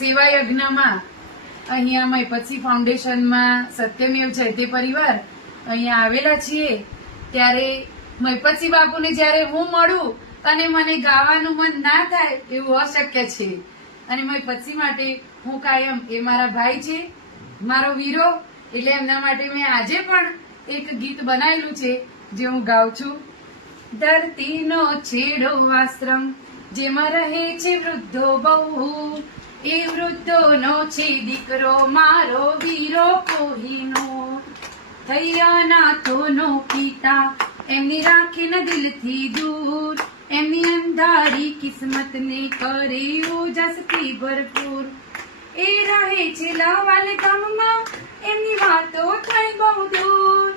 સેવા યજ્ઞમાં અહીંયા મૈપતસિંહ ફાઉન્ડેશનમાં સત્યમેવ જયતે પરિવાર અહીંયા આવેલા છીએ ત્યારે મૈપતસિંહ બાપુને જ્યારે હું મળું અને મને ગાવાનું મન ના થાય એવું અશક્ય છે અને મૈપતસિંહ માટે હું કાયમ એ મારા ભાઈ છે, મારો વીરો, એટલે એમના માટે મેં આજે પણ એક ગીત બનાવેલું છે જે હું ગાઉં છું. ધરતીનો છેડો આશ્રમ જેમાં રહે છે વૃદ્ધો બહુ, એ વૃદ્ધોનો છે દીકરો મારો વીરો કોહીનો. થયા નાથોનો પિતા એમની રાખે ન દિલથી દૂર, એમની અંધારી કિસ્મતને કરે ઓજસથી ભરપૂર. એ રહે છે લાવાલ ગામમાં એમની વાતો થાય બહુ દૂર,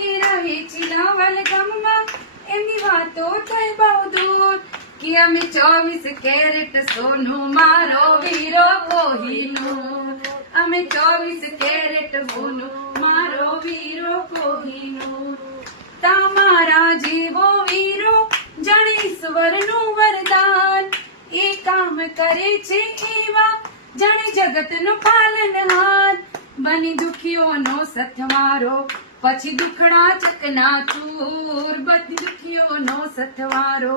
એ રહે છે લાવાલ ગામમાં એમની વાતો થાય બહુ દૂર. કે અમે 24 કેરેટ સોનું મારો વીરો કોહીનું, અમે 24 કેરેટ સોનું મારો વીરો કોહીનું. તમારા જેવો વીરો જાણે ઈશ્વરનું વરદાન, એ કામ કરે છે એવા જાણે જગતનો પાલનહાર. બની દુખીઓનો સથવારો પછી દુખડા ચકના ચૂર, બધી દુખીઓનો સથવારો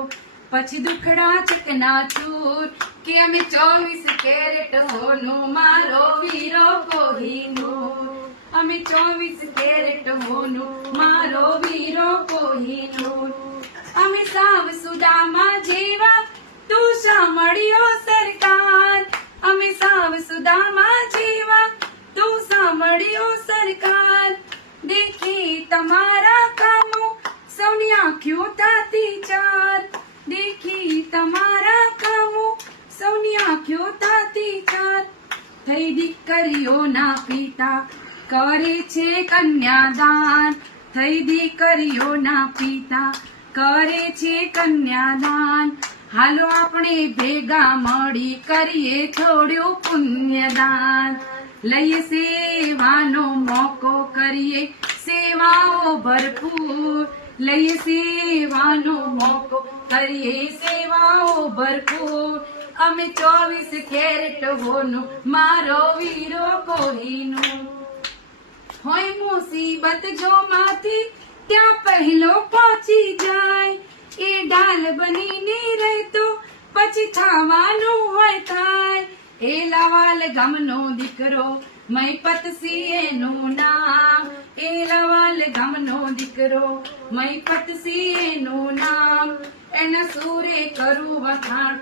પછી દુખડા ચકના ચૂર. કે અમે 24 કેરેટ સોનું મારો વીરો કોહીનું, અમે 24 કેરેટ સોનું મારો વીરો કોહીનું. અમે સાવ સુદામા જેવા તું સાંભળ્યો સરકાર, અમે સાવ સુદામા જેવા તું સાંભળ્યો સરકાર. દેખી તમારા કામો સૌની આંખો થાતી ચાર, દેખી તમારા કામો સૌની આંખો થાતી ચાર. થઈ દીકરીઓના પિતા કરે છે કન્યાદાન, થઈ દીકરીઓના પિતા કરે છે કન્યાદાન. હાલો આપણે ભેગા મળી કરીએ થોડું પુણ્યદાન, લઈએ સેવાનો મોકો કરીએ સેવાઓ ભરપૂર, લઈએ સેવાનો મોકો કરીએ સેવાઓ ભરપૂર. અમે 24 કેરેટ હોનું મારો વીરો કોહીનું. હોય મુસીબત જો માથી ત્યાં પહેલો પહોંચી જાય, એ ઢાલ બનીને રહેતો પછી થવાનું હોય થાય. એ લાવાલ ગામનો દીકરો મૈપતસિંહ એનું નામ, એ લાવાલ ગામનો દીકરો મૈપતસિંહ એનું નામ. એના સુરે કરું વખાણ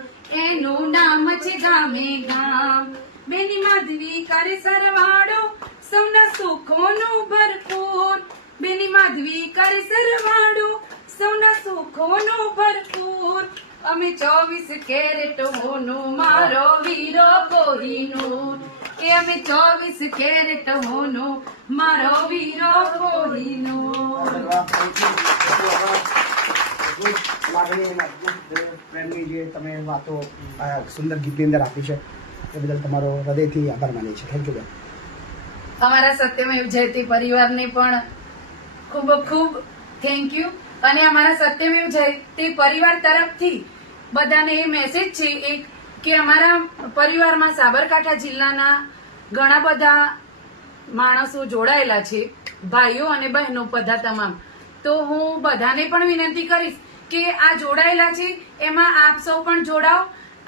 એનું નામ છે ગામે ગામ. બેની માધવી કરે સરવાળો સૌના સુખોનું ભરપૂર, બેની માધવી કરે સરવાળો સૌના સુખોનું ભરપૂર. અમે 24 કેરેટ હોનું મારો વીરો કોહીનું, કે અમે 24 કેરેટ હોનું મારો વીરો કોહીનું. પ્રેમની જે તમે વાતો સુંદર ગીતની અંદર આપી છે એ બદલ તમારો હૃદયથી આભાર માનીએ છીએ. થેન્ક યુ બેન. અમારા સત્યમેવ જયતે પરિવારને પણ ખૂબ ખૂબ થેન્ક યુ. અને અમારા સત્યમેવ જયતે પરિવાર તરફથી બધાને એ મેસેજ છે એક કે અમારા પરિવારમાં સાબરકાંઠા જિલ્લાના ઘણા બધા માણસો જોડાયેલા છે, ભાઈઓ અને બહેનો બધા તમામ. તો હું બધાને પણ વિનંતી કરીશ કે આ જોડાયેલા છે એમાં આપ સૌ પણ જોડાઓ.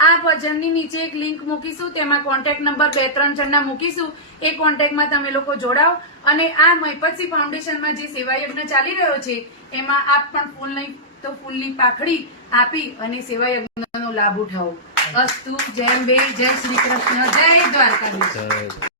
આ ભજનની નીચે એક લિંક મૂકીશું, તેમાં કોન્ટેક્ટ નંબર 2-3 જણના મૂકીશું, એ કોન્ટેક્ટમાં તમે લોકો જોડાઓ. અને આ મૈપતસિંહ ફાઉન્ડેશનમાં જે સેવા યજ્ઞ ચાલી રહ્યો છે એમાં આપ પણ ફૂલ નહીં તો ફૂલની પાખડી આપી અને સેવા યજ્ઞનો લાભ ઉઠાવો. અસ્તુ. જય અંબે, જય શ્રી કૃષ્ણ, જય દ્વારકાધીશ.